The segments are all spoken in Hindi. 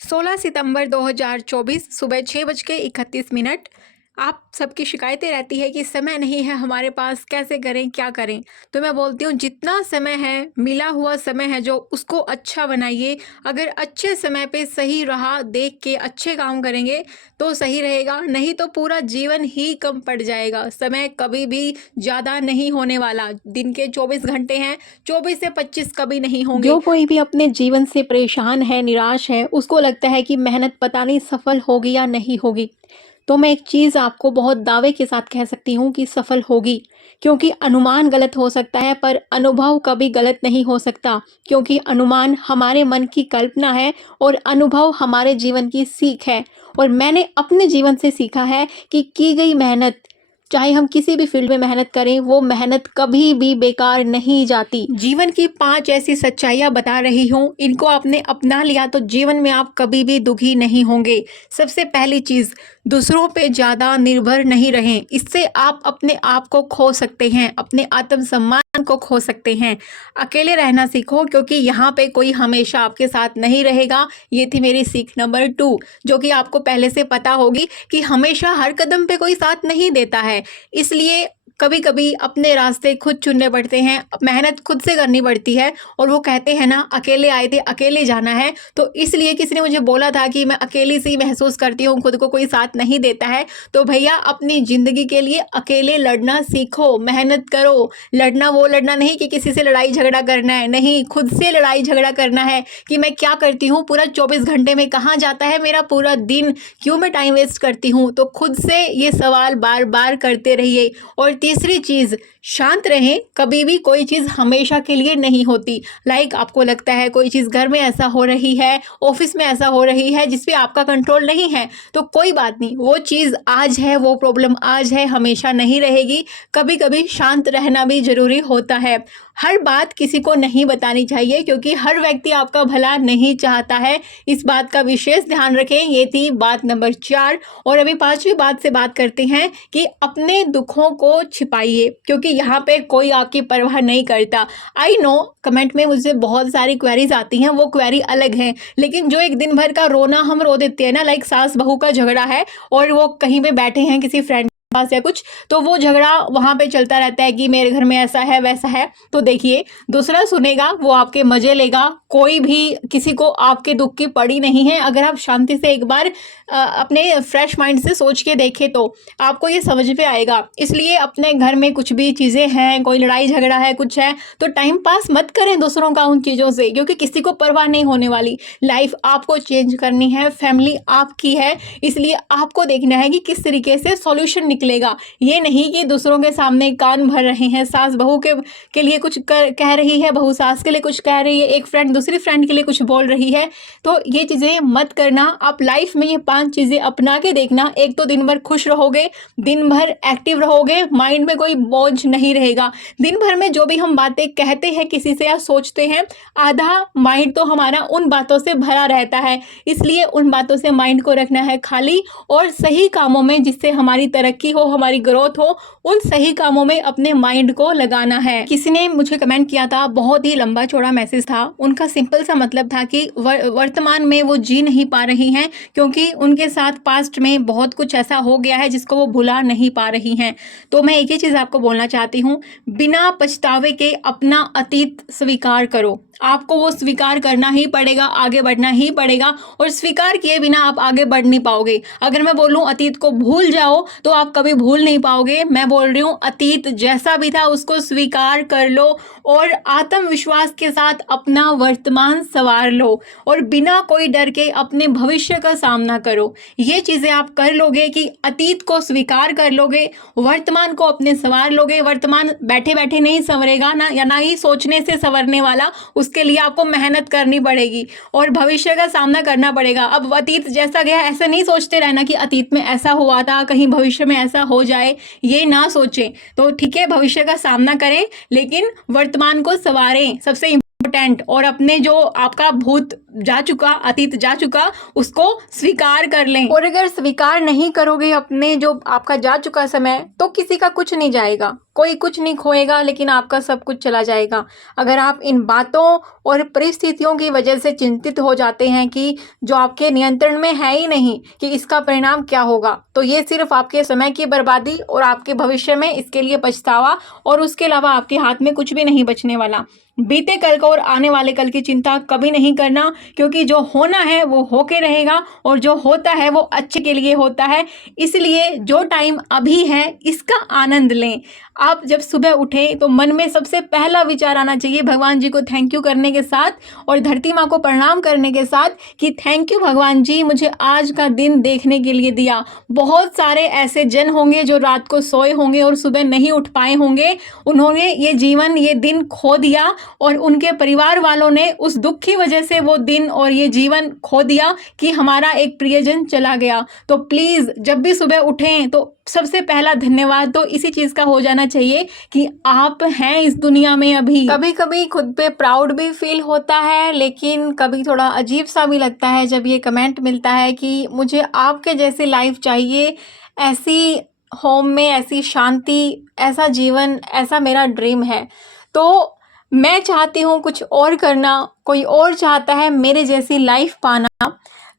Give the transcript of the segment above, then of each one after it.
16 सितंबर 2024 सुबह 6:31। आप सबकी शिकायतें रहती है कि समय नहीं है हमारे पास, कैसे करें, क्या करें। तो मैं बोलती हूँ जितना समय है, मिला हुआ समय है जो, उसको अच्छा बनाइए। अगर अच्छे समय पे सही राह देख के अच्छे काम करेंगे तो सही रहेगा, नहीं तो पूरा जीवन ही कम पड़ जाएगा। समय कभी भी ज़्यादा नहीं होने वाला। दिन के 24 घंटे हैं, 24 से 25 कभी नहीं होंगे। जो कोई भी अपने जीवन से परेशान है, निराश है, उसको लगता है कि मेहनत पता नहीं सफल होगी या नहीं होगी, तो मैं एक चीज़ आपको बहुत दावे के साथ कह सकती हूँ कि सफल होगी। क्योंकि अनुमान गलत हो सकता है पर अनुभव कभी गलत नहीं हो सकता, क्योंकि अनुमान हमारे मन की कल्पना है और अनुभव हमारे जीवन की सीख है। और मैंने अपने जीवन से सीखा है कि की गई मेहनत, चाहे हम किसी भी फील्ड में मेहनत करें, वो मेहनत कभी भी बेकार नहीं जाती। जीवन की 5 ऐसी सच्चाइयाँ बता रही हूँ, इनको आपने अपना लिया तो जीवन में आप कभी भी दुखी नहीं होंगे। सबसे पहली चीज़, दूसरों पे ज़्यादा निर्भर नहीं रहें। इससे आप अपने आप को खो सकते हैं, अपने आत्मसम्मान को खो सकते हैं। अकेले रहना सीखो, क्योंकि यहाँ पे कोई हमेशा आपके साथ नहीं रहेगा। ये थी मेरी सीख नंबर 2, जो कि आपको पहले से पता होगी कि हमेशा हर कदम पे कोई साथ नहीं देता है। इसलिए कभी कभी अपने रास्ते खुद चुनने पड़ते हैं, मेहनत खुद से करनी पड़ती है। और वो कहते हैं ना, अकेले आए थे अकेले जाना है। तो इसलिए किसी ने मुझे बोला था कि मैं अकेली सी महसूस करती हूँ, खुद को कोई साथ नहीं देता है। तो भैया अपनी ज़िंदगी के लिए अकेले लड़ना सीखो, मेहनत करो। लड़ना वो लड़ना नहीं कि किसी से लड़ाई झगड़ा करना है, नहीं, खुद से लड़ाई झगड़ा करना है कि मैं क्या करती हूँ, पूरा 24 घंटे में कहाँ जाता है मेरा पूरा दिन, क्यों मैं टाइम वेस्ट करती हूँ। तो खुद से ये सवाल बार बार करते रहिए। और तीसरी चीज़, शांत रहें। कभी भी कोई चीज़ हमेशा के लिए नहीं होती। लाइक आपको लगता है कोई चीज़ घर में ऐसा हो रही है, ऑफिस में ऐसा हो रही है जिस पे आपका कंट्रोल नहीं है, तो कोई बात नहीं, वो चीज़ आज है, वो प्रॉब्लम आज है, हमेशा नहीं रहेगी। कभी कभी शांत रहना भी ज़रूरी होता है। हर बात किसी को नहीं बतानी चाहिए, क्योंकि हर व्यक्ति आपका भला नहीं चाहता है। इस बात का विशेष ध्यान रखें। ये थी बात नंबर 4। और अभी 5वीं बात से बात करते हैं कि अपने दुखों को छिपाइए, क्योंकि यहाँ पे कोई आपकी परवाह नहीं करता। आई नो, कमेंट में मुझसे बहुत सारी क्वेरीज आती हैं, वो क्वेरी अलग हैं, लेकिन जो एक दिन भर का रोना हम रो देते हैं ना, लाइक सास बहू का झगड़ा है और वो कहीं पे बैठे हैं किसी फ्रेंड पास या कुछ, तो वो झगड़ा वहां पे चलता रहता है कि मेरे घर में ऐसा है वैसा है। तो देखिए, दूसरा सुनेगा वो आपके मजे लेगा, कोई भी किसी को आपके दुख की पड़ी नहीं है। अगर आप शांति से एक बार अपने फ्रेश माइंड से सोच के देखें तो आपको ये समझ में आएगा। इसलिए अपने घर में कुछ भी चीज़ें हैं, कोई लड़ाई झगड़ा है, कुछ है, तो टाइम पास मत करें दूसरों का उन चीज़ों से, क्योंकि किसी को परवाह नहीं होने वाली। लाइफ आपको चेंज करनी है, फैमिली आपकी है, इसलिए आपको देखना है कि किस तरीके से सॉल्यूशन निकलेगा। ये नहीं कि दूसरों के सामने कान भर रहे हैं, सास बहू के लिए कुछ कह रही है, बहू सास के लिए कुछ कह रही है, एक फ्रेंड दूसरी फ्रेंड के लिए कुछ बोल रही है। तो ये चीज़ें मत करना। आप लाइफ में ये 5 चीज़ें अपना के देखना। एक तो दिन भर खुश रहोगे, दिन भर एक्टिव रहोगे, माइंड में कोई बोझ नहीं रहेगा। दिन भर में जो भी हम बातें कहते हैं किसी से या सोचते हैं, आधा माइंड तो हमारा उन बातों से भरा रहता है। इसलिए उन बातों से माइंड को रखना है खाली, और सही कामों में, जिससे हमारी तरक्की हो, हमारी ग्रोथ हो, उन सही कामों में अपने माइंड को लगाना है। किसी ने मुझे कमेंट किया था, बहुत ही लंबा चौड़ा मैसेज था। उनका सिंपल सा मतलब था कि वर्तमान में वो जी नहीं पा रही हैं, क्योंकि उनके साथ पास्ट में बहुत कुछ ऐसा हो गया है जिसको वो भुला नहीं पा रही हैं। तो मैं एक ही चीज़ आपको बोलना चाहती हूँ, बिना पछतावे के अपना अतीत स्वीकार करो। आपको वो स्वीकार करना ही पड़ेगा, आगे बढ़ना ही पड़ेगा, और स्वीकार किए बिना आप आगे बढ़ नहीं पाओगे। अगर मैं बोलूं अतीत को भूल जाओ तो आप कभी भूल नहीं पाओगे। मैं बोल रही हूँ अतीत जैसा भी था उसको स्वीकार कर लो, और आत्मविश्वास के साथ अपना वर्तमान संवार लो, और बिना कोई डर के अपने भविष्य का सामना करो। ये चीज़ें आप कर लोगे कि अतीत को स्वीकार कर लोगे, वर्तमान को अपने संवार लोगे। वर्तमान बैठे बैठे नहीं संवरेगा ना, या ना ही सोचने से संवरने वाला, उसके लिए आपको मेहनत करनी पड़ेगी और भविष्य का सामना करना पड़ेगा। अब अतीत जैसा गया ऐसा नहीं सोचते रहना कि अतीत में ऐसा हुआ था, कहीं भविष्य में ऐसा हो जाए, ये ना सोचें। तो ठीक है, भविष्य का सामना करें, लेकिन वर्तमान को संवारें। सबसे इम्पोर्टेंट, और अपने जो आपका भूत जा चुका, अतीत जा चुका, उसको स्वीकार कर लें। और अगर स्वीकार नहीं करोगे अपने जो आपका जा चुका समय, तो किसी का कुछ नहीं जाएगा, कोई कुछ नहीं खोएगा, लेकिन आपका सब कुछ चला जाएगा। अगर आप इन बातों और परिस्थितियों की वजह से चिंतित हो जाते हैं कि जो आपके नियंत्रण में है ही नहीं कि इसका परिणाम क्या होगा, तो ये सिर्फ आपके समय की बर्बादी और आपके भविष्य में इसके लिए पछतावा, और उसके अलावा आपके हाथ में कुछ भी नहीं बचने वाला। बीते कल को और आने वाले कल की चिंता कभी नहीं करना, क्योंकि जो होना है वो होके रहेगा, और जो होता है वो अच्छे के लिए होता है। इसलिए जो टाइम अभी है इसका आनंद लें। आप जब सुबह उठें तो मन में सबसे पहला विचार आना चाहिए भगवान जी को थैंक यू करने के साथ, और धरती माँ को प्रणाम करने के साथ कि थैंक यू भगवान जी, मुझे आज का दिन देखने के लिए दिया। बहुत सारे ऐसे जन होंगे जो रात को सोए होंगे और सुबह नहीं उठ पाए होंगे, उन्होंने ये जीवन, ये दिन खो दिया, और उनके परिवार वालों ने उस दुख की वजह से वो दिन और ये जीवन खो दिया कि हमारा एक प्रियजन चला गया। तो प्लीज़ जब भी सुबह उठें तो सबसे पहला धन्यवाद तो इसी चीज़ का हो जाना चाहिए कि आप हैं इस दुनिया में अभी। कभी कभी खुद पे प्राउड भी फील होता है, लेकिन कभी थोड़ा अजीब सा भी लगता है जब ये कमेंट मिलता है कि मुझे आपके जैसी लाइफ चाहिए, ऐसी होम में ऐसी शांति, ऐसा जीवन, ऐसा मेरा ड्रीम है। तो मैं चाहती हूँ कुछ और करना, कोई और चाहता है मेरे जैसी लाइफ पाना,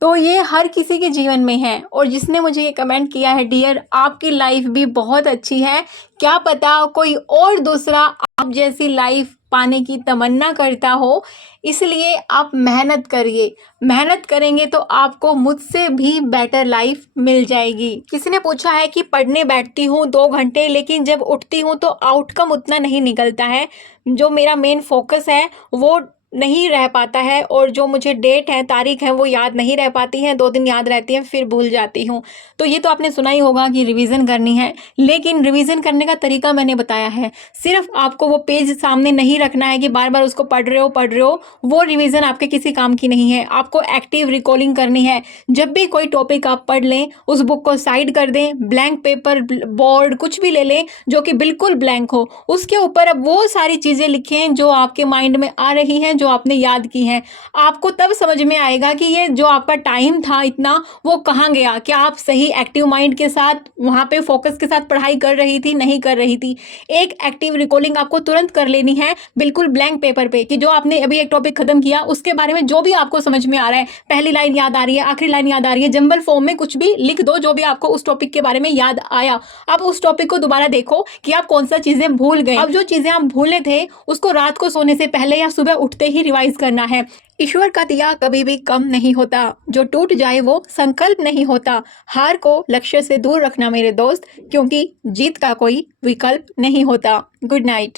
तो ये हर किसी के जीवन में है। और जिसने मुझे ये कमेंट किया है, डियर आपकी लाइफ भी बहुत अच्छी है, क्या पता कोई और दूसरा आप जैसी लाइफ पाने की तमन्ना करता हो, इसलिए आप मेहनत करिए। मेहनत करेंगे तो आपको मुझसे भी बेटर लाइफ मिल जाएगी। किसी ने पूछा है कि पढ़ने बैठती हूँ 2 घंटे, लेकिन जब उठती हूँ तो आउटकम उतना नहीं निकलता है, जो मेरा मेन फोकस है वो नहीं रह पाता है, और जो मुझे डेट है, तारीख है, वो याद नहीं रह पाती है, 2 दिन याद रहती है फिर भूल जाती हूँ। तो ये तो आपने सुना ही होगा कि रिवीजन करनी है, लेकिन रिवीजन करने का तरीका मैंने बताया है। सिर्फ आपको वो पेज सामने नहीं रखना है कि बार बार उसको पढ़ रहे हो, वो रिवीजन आपके किसी काम की नहीं है। आपको एक्टिव रिकॉलिंग करनी है। जब भी कोई टॉपिक आप पढ़ लें, उस बुक को साइड कर दें, ब्लैंक पेपर, बोर्ड कुछ भी ले लें जो कि बिल्कुल ब्लैंक हो, उसके ऊपर अब वो सारी चीज़ें लिखें जो आपके माइंड में आ रही हैं, जो आपने याद की हैं। आपको तब समझ में आएगा कि ये जो आपका टाइम था इतना, वो कहाँ गया। क्या आप सही एक्टिव माइंड के साथ वहाँ पे फोकस के साथ पढ़ाई कर रही थी, नहीं कर रही थी। एक एक्टिव रिकॉलिंग आपको तुरंत कर लेनी है, बिल्कुल ब्लैंक पेपर पे, कि जो आपने अभी एक टॉपिक खत्म किया उसके बारे में जो भी आपको समझ में आ रहा है, पहली लाइन याद आ रही है, आखिरी लाइन याद आ रही है, जंबल फॉर्म में कुछ भी लिख दो जो भी आपको उस टॉपिक के बारे में याद आया। आप उस टॉपिक को दोबारा देखो कि आप कौन सा चीजें भूल गए। अब जो चीजें आप भूले थे उसको रात को सोने से पहले या सुबह उठते ही रिवाइज करना है। ईश्वर का दिया कभी भी कम नहीं होता, जो टूट जाए वो संकल्प नहीं होता। हार को लक्ष्य से दूर रखना मेरे दोस्त, क्योंकि जीत का कोई विकल्प नहीं होता। Good night.